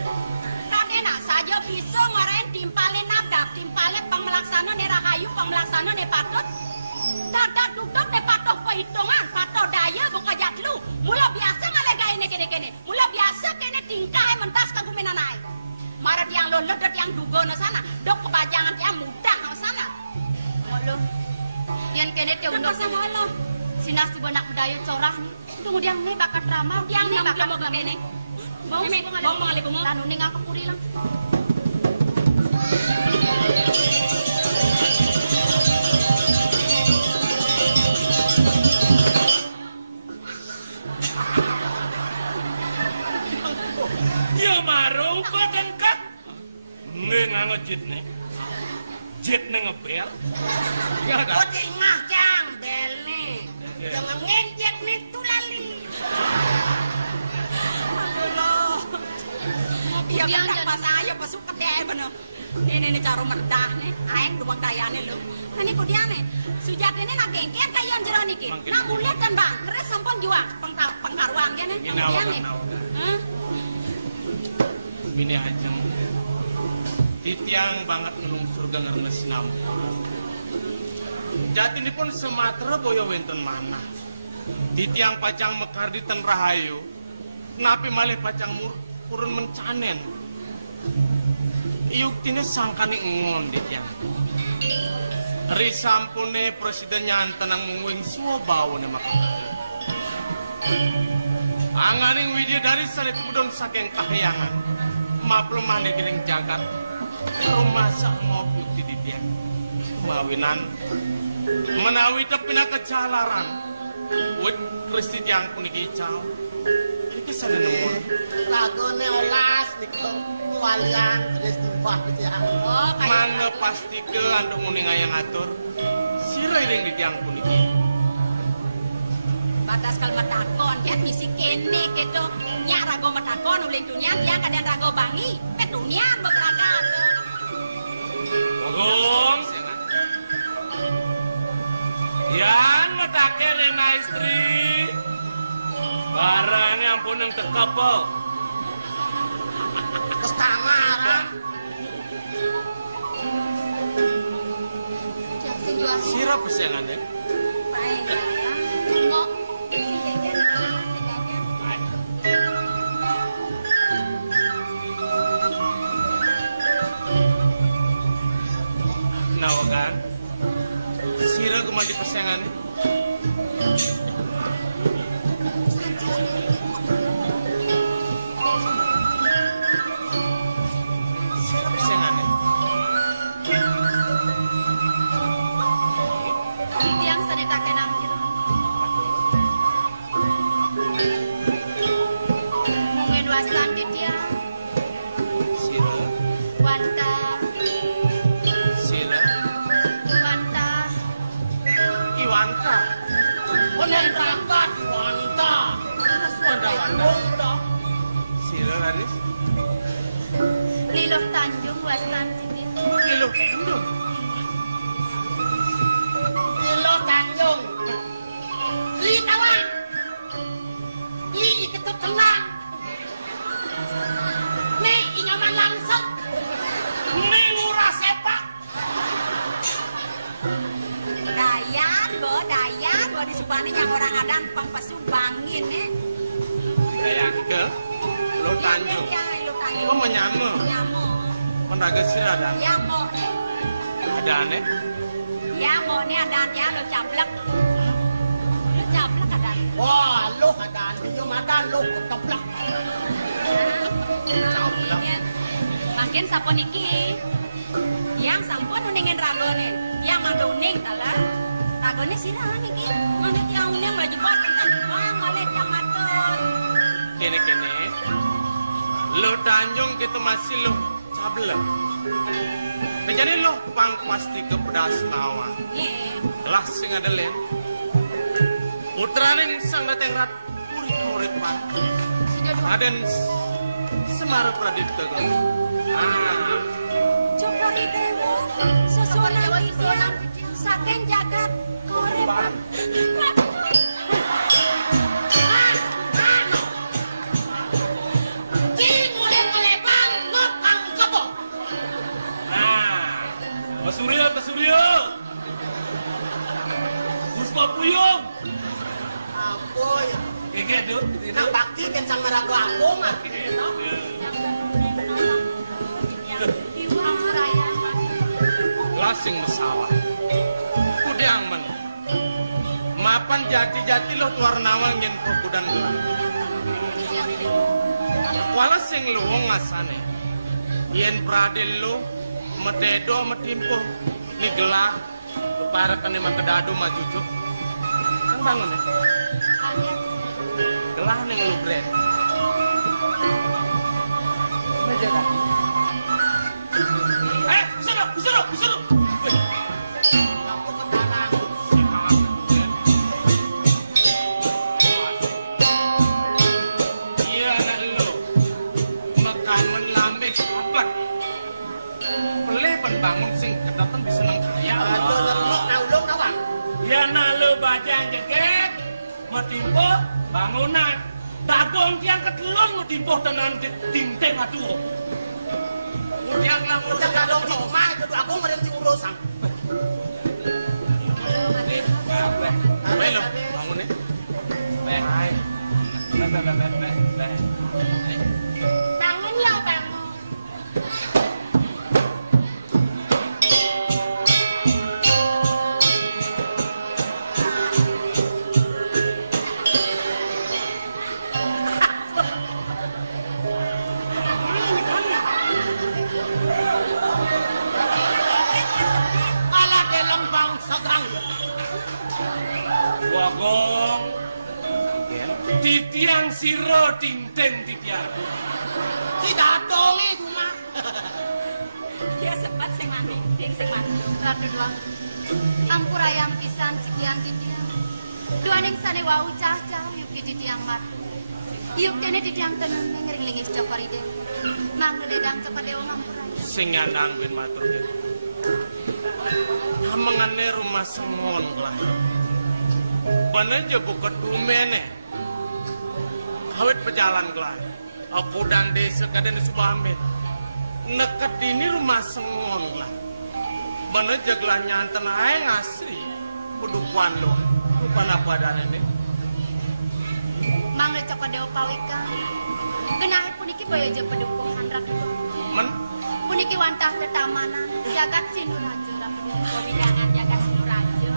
Tak enak saja bisa ngarain timpale nabdak, timpale pemelaksana ne rahayu, pemelaksana ne patut. Dadak duduk ne patuh perhitungan, patuh daya buka jatlu. Mula biasa ngale gae ne kene-kene. Mula biasa kene tingkai mentas kagumenan ai. Marat yang lo ledet yang dugo na sana, dok kebajangan yang mudah na sana. Molo. Yan kene te uno sama lo. Sinas tu benak budaya corah ni. Tunggu diang ni bakat drama, diang ni bakat mo kene. Mau ngale mo. Lanu ning aku puri lang. Yo marung badan kat. Nggak jit nih. Jit nih ngebel. Oh tingah jang bel nih. Jangan ngejet nih tulali. Iya kan pas ayo pasuk ke dia bener. Ini cara merdah nih, aing duwang dayane lho. Ini ku dia nih. Sujat ini nak gengken kayon jero niki. Nah mulia kan bang, terus sampun jual pengkaruang dia nih. Dia nih. Ini aja. Titiang banget ngelung surga ngeremes nampur. Jati ini pun Sumatera boyo wenten mana. Titiang pacang mekar di ten rahayu. Napi malih pacang purun mencanen. Iuk tine sangkani ngon titiang. Risampune presiden nyantan ang mungwing semua bawa ne makanya. Anganing widya dari sari kemudon saking kahyangan. Maplum mana giling jagat. Rumah sak ngopi di didian. Mawinan. Menawi tepina kecalaran. Wit kristi tiang pun ikicau. Iki sari nemu. Lagone olas niko. Walian kristi wah tiang. Mana pasti ke andung uning ayang atur. Sira iring di tiang pun iki. Batas kalau matakon, ya misi kene gitu. Nya rago matakon ulin dunia, dia kadang rago bangi. Dunia bekerja. Bagong. Yan matake lena istri. Barangnya ampun yang terkapal. Kestangan. Sira pesengannya. Baik. Ngok. Nawagan. Sira kumadi pesengannya. Sira pesengannya. Yang sedetakan anjir. Mungkin wasan dia. Sira. Wanta. Sira. Wanta. Iwanka. Oleh berangkat wanita. Wanda. Sira Laris. Liloh Tanjung wasan sini. Kilo Tanjung. Lilo Tanjung. Li tawang. Li ketut tenang. Nih inyoman langsung. Nih ngurah sepak. Dayan, bo di Subani yang orang Adang pengpesubangin nih. Ayang ke Lo Tanjung. Lo menyama. Menaga siradan. Ya mo. Ada aneh. Ya mo ni ada ya lo cablek. Lo cablek ada. Wah, lo ada itu makan lo keplak. Makin sampun iki. Yang sampun ningin ragonin. Yang manduning tala. Ragone sirang iki. Mane yang unyang lagi bos kan. Wah, male jamaton. Kene-kene. Lo Tanjung kita masih lo cablek. Jadi lo pang pasti ke pedas nawa. Lah sing ada len. Putraning sang dateng rat murid-murid pan. Aden Semar Pradipta kan. Coba dewa sesuatu dewa itu saking jagat korepan. Surya. Puspa Puyung. Apoy. Gege tuh. Nak bakti kan sang merago ampung. Lasing masalah. Kudang men. Mapan jati-jati lo tuar nawang yang kudan lo. Wala sing lo ngasane. Yen pradil lo mededo metimpo ni gelah para kene makedadu majujuk. Kan bangun ya. Gelah ning lu bre. Meja dah. Suruh. Iya lu. Makan mengambil apa? Pelih penbangun sing kedaton bisa nang kaya. Aduh, lemuk naulung nawang. Ya nalu bajang jeget. Metimpo bangunan. Dagong tiang ketelung metimpo tenan ting-ting atuh. Yang lamun kadong coma itu aku ngerem si urusan. Ayo lo bangun ya. Bangun ya bangun. Ala dalam bang sagrang. Wagong. Titiang siro ting-ting titiang. Tidak dong itu mah. Dia sempat sing mati, dia sing mati. Ratu dua. Ampur ayam pisan sekian titiang. Dua ning sane wau cah-cah yuk titiang mat. Yuk dene titiang tenang ngering-lingi cokori de. Nang dedang kepada ampur. Sing nyanang bin matur ge. Hamangane rumah semon lah. Bana je buka tumene. Awet pejalan gelan. Aku dan desa kaden subame. Nekat ini rumah semon lah. Bana je gelan nyanten ae ngasri. Kudukuan lo. Rupan apa adane ne? Mangga kepada pawika. Genahe puniki baya je pedukung handrak. Men Puniki wantah tetamanan jagat sinuraja Ratu. Jangan jagat sinuraja.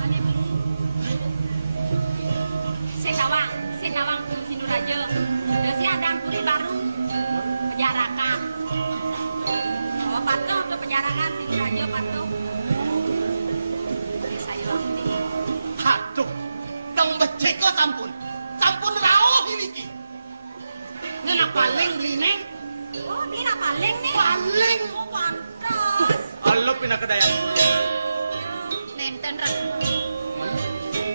Sinawang sinuraja. Desi adang puri baru penjarakan. Oh, patuh ke penjarakan sinuraja patuh. Saya wangi. Aduh, kang becek kok sampun. Sampun rawuh iki. Nena paling bline. Oh, ini paling nih. Paling. Oh, pantas. allo pinakadayan. Nenten Ratu.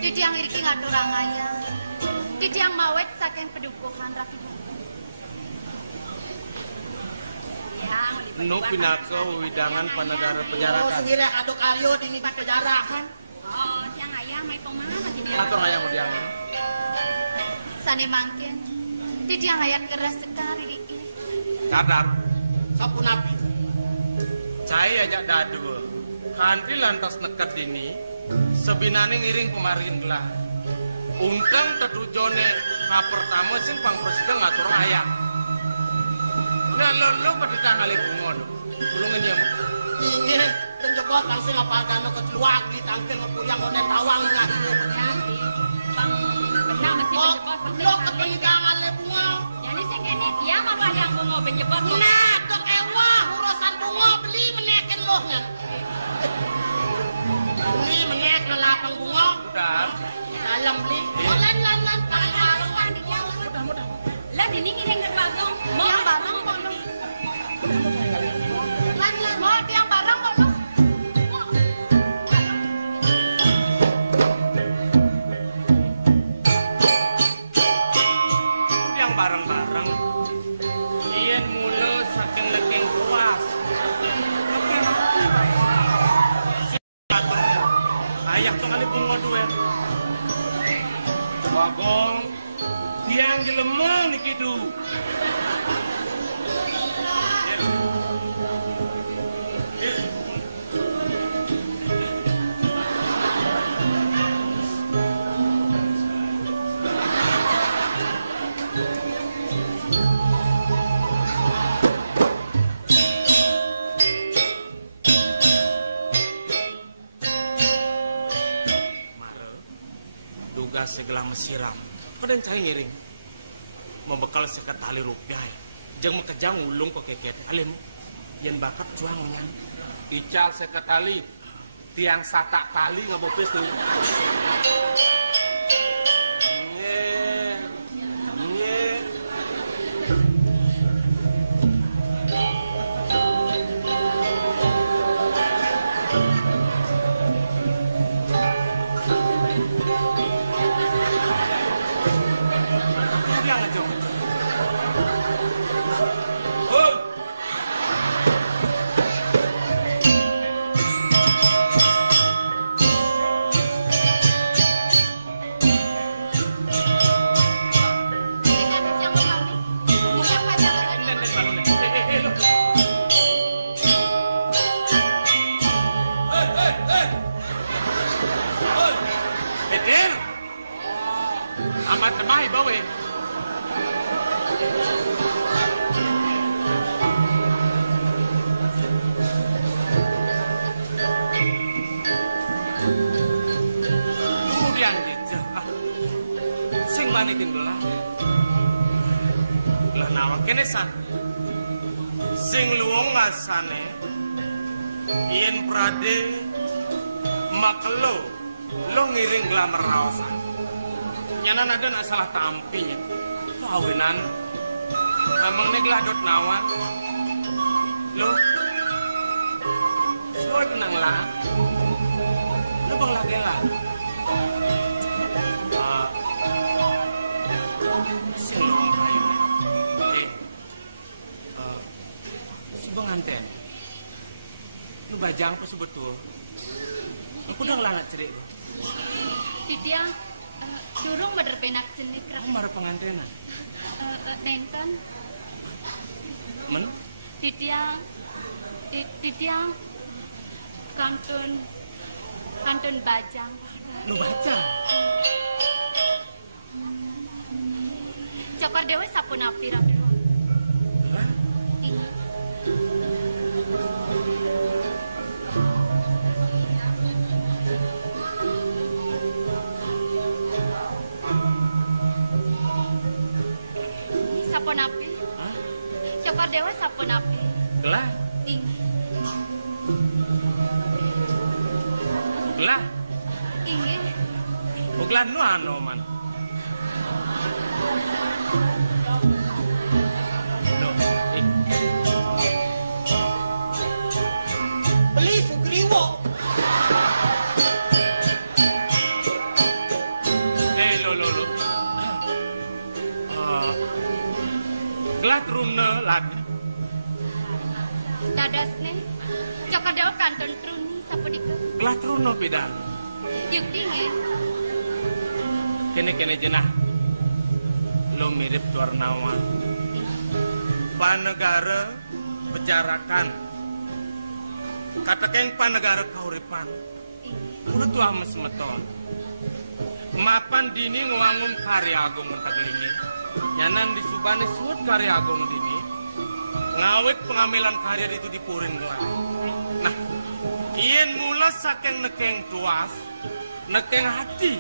Titiang iki ngaturang aya. Titiang mawet saking pedukuhan Ratu. Ya, Nu pinaka widangan panegara Oh, penjarakan. sendiri aduk alio di penjara kan. Oh, tiang ayah may pemana gini. Atau ayang udiang. Sani mangkin. Titiang ayat keras sekali iki. Kadar. Sampun api. Saya ajak dadu. Kanti lantas nekat ini. Sebinane ngiring pemarin gelah. Ungkang tetujone Nah pertama sih pang presiden ngatur ayam. Nah lo pada tanggal bunga do. Tulungan dia. Ini penjebot langsung apa agama keluar di tangkel yang oleh bawang lagi. Hati. Bang benar mesti Oh, penjebot lo kepentingan le bunga. jadi sing kene dia mah padang bunga penjebot. Nah, ke ewah urusan bunga beli menekin lo nya. Beli menek lapang bunga. Udah. Dalam beli. Oh, lan Lah dini kini nggak bagong. Mau yang barang kok lu. Lan mau yang barang kok lu. Yang bareng-bareng. Iyan mula saking leking puas. Leking apa? Ayah tuh kali bunga duit. Bagong tiang jelemah nih gitu. Duga segala mesiram. Pada cai ngiring. Membekal sekat tali rupiah. Jeng mekejang ulung ke keket. Alim. Yang bakat cuangan. Ical sekat tali. Tiang satak tali ngabopes tuh. Amat tebay bawe. Kemudian dia sing manikin belah. Lah nawak kene san. Sing luwung ngasane. Yen prade makelo lo ngiring glamar raosan. Nyanan ada nak salah tampinya. Kawinan. Amang neglah dot nawan. Lo tenang lah. Lo bang lagi lah. Silong kayu. Subang anten. Lo bajang apa sebetul? Aku udah ngelangat cerik lo. Tiang durung berpenak jenik Kamu marah pengantinan? nenten. Men? Titiang kantun bajang. Lu baca? Cokor dewe sapun api rapi. Hah? Sapun api. Hah? Cokor dewe sapun api. Gelah? Gelah? Iya. Gelah nu anu man. Beli sugriwo. Lo. Gelah trumna lagi. Dadas nih. Cokor dewe kantun truni sapun itu. Gelah trumna pidan. Yung dingin. Kene jenah. Lo mirip Warnawan. Panegara bicarakan. Kata keng panegara kauripan. Udah tua mes meton. Mapan dini ngewangun karya agung kagelingi. Nyanan disubani suut karya agung dini. Ngawet pengamilan karya itu dipurin gelar. Nah, ien mula saking nekeng tuas, nekeng hati.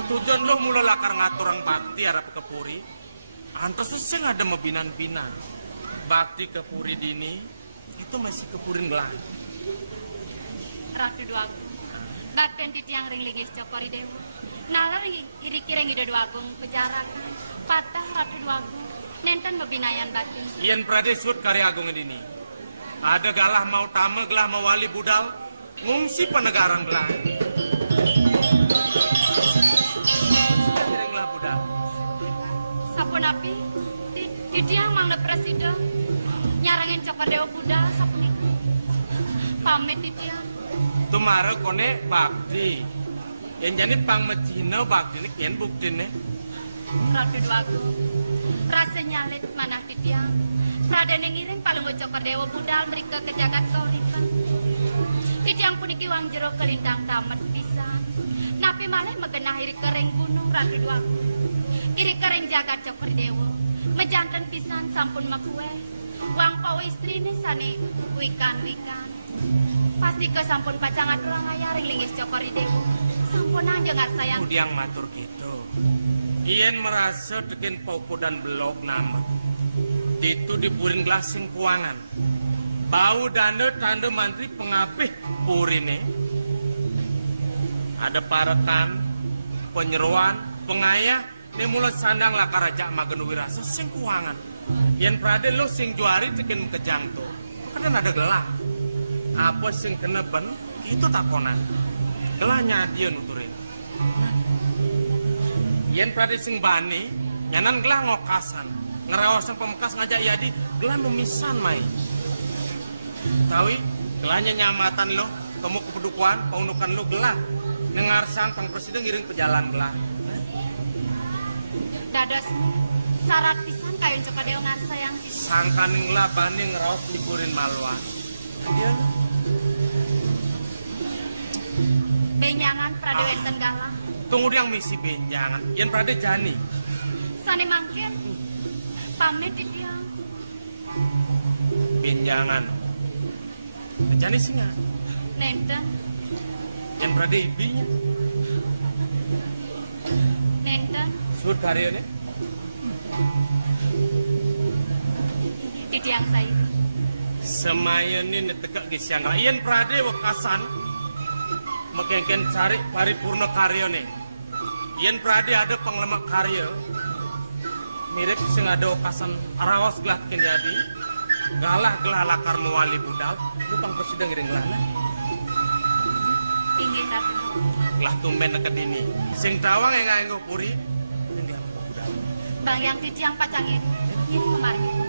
Ketujuan lo mula lakar ngaturang bakti arep kepuri. Antas seseng ada mebinan-binan. Bakti kepuri dini itu masih kepurin gelar. Ratu Duagung. Baten di tiang ring ligis cokori dewa. Nalar iri kireng ida Duagung pejarakan. Patah Ratu Duagung. Nenten mebinayan batin. Ien pradesut karya agung dini. Ada galah mau tame gelah mau wali budal. Ngungsi penegaran gelah. Kirenglah budal. Sapun api. Di tiang mangda presiden. Nyarangin cokor dewa budal sapun itu. Pamit di tiang. Tumara kone bakti. Yang jadi pang mecino bakti ini kian bukti nih. Ratu Duagung. Rasa nyalit manah di tiang. Raden yang ngiring paling cokor dewa budal mereka ke jagat kaulikan. Di tiang puniki wang jero kelintang tamat pisan. Napi malah megenah iri kering gunung Ratu Duagung. Iri kering jagat cokor dewa. Mejantan pisan sampun makue. Wang pau istri nih sani wikan-wikan. Pasti ke sampun pacangan tulang ayaring lingis cokori dewa. Sampun aja nggak sayang. Udiang matur gitu. Ien merasa tekin popo dan belok nama. Itu dipurin gelasing kuangan. Bau dana tanda mantri pengapih purine. Ada parekan, penyeruan, pengayah. Ini mulai sandang lah karaja magen wirasa sing kuangan. Ien praden lo sing juari tekin kejang tuh. Kadang ada gelang. Apa sing kena ben itu takonan. Gelahnya dia nuturin. Yen prade sing bani nyanan gelah ngokasan. Ngerawasan pemekas ngajak yadi gelah numisan mai. Tawi gelahnya nyamatan lo, kamu kepedukuan, paunukan lo gelah. Nengarsan pang presiden ngiring pejalan gelah. Dadas syarat pisan kayun cokor dewa ngan sayang. Sangkaning lah bani ngerawas liburin maluan. Dia benyangan prade wenten galah. tunggu yang misi benjangan. Yen prade jani. Sane mangkin. Pamit di tiang. Benjangan. Jani singa. Nenten. Yen prade ibinya. Nenten. Sur karyane. Di tiang saya. Semayani netegak di siang. Yen prade wekasan. Mekengken cari paripurna karyane. Yen prade ada penglemak karya. Mirip sing ada wekasan arawas gelah ken jadi. Galah gelah lakar muali budal. Lu pang presiden ngiring gelana. Inggih Ratu. Gelah tumben neket ini. Sing tawang yang nganggo puri. Bang yang di tiang pacangin. Ini kemarin.